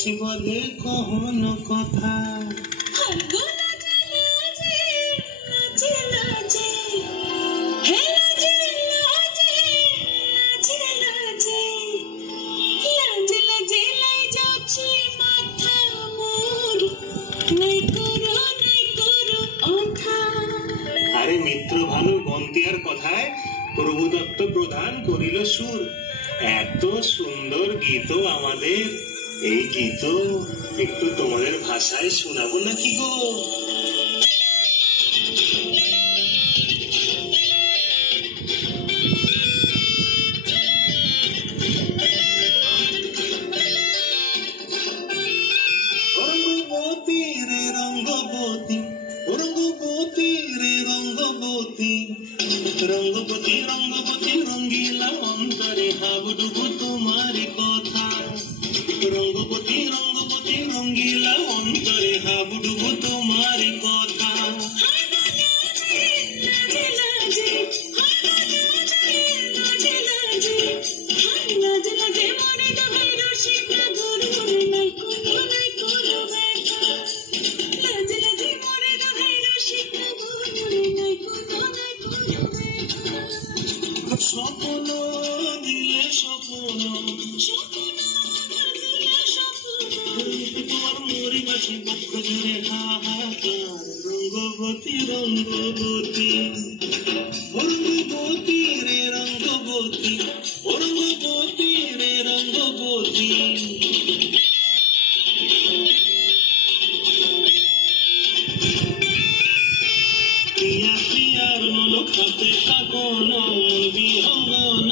হাসি বলে কহন কথা আরে মিত্র ভানু বন্তিয়ার কথায় প্রভুদত্ত প্রধান করিল সুর। এত সুন্দর গীত আমাদের, এই গীত একটু তোমাদের ভাষায় শোনাবো নাকি গো? রঙ্গবতী রে রঙ্গবতী, রঙ্গবতী রে রঙ্গবতী, রঙ্গবতী রঙ্গবতী রঙ্গিলা অন্তরে হাবুডুবু তোমার কথা। রঙ্গবতী রঙ্গবতী রঙ্গিলা অন্তরে হাবুডুবু তোমার কথা। স্বপ্ন দিলে স্বপ্ন তোমার মরিবাসী পক্ষ জুড়ে হাহাকার। রঙ্গবতী রঙ্গবতী, রঙ্গবতী রে রঙ্গবতী, রঙ্গবতী রে রঙ্গবতী। প্রিয়া প্রিয়ার মনোখাতে কাকন বিহঙ্গন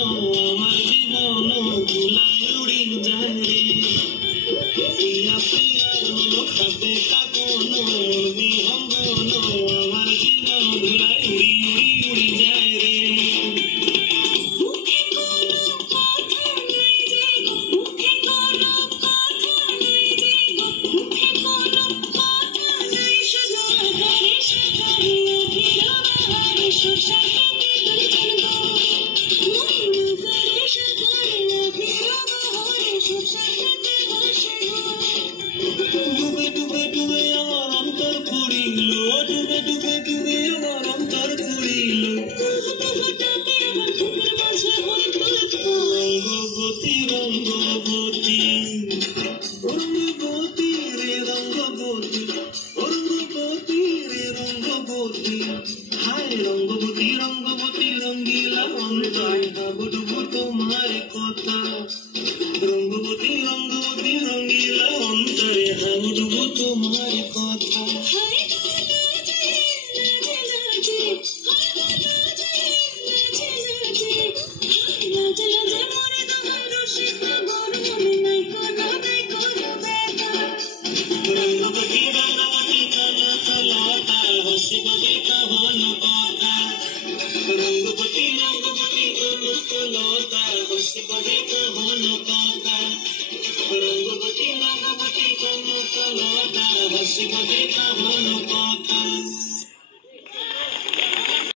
আমার জীবন ভুলাই উড়িন যায় রে। প্রিয়া প্রিয়ার মনোখাতে কাকন বিহঙ্গন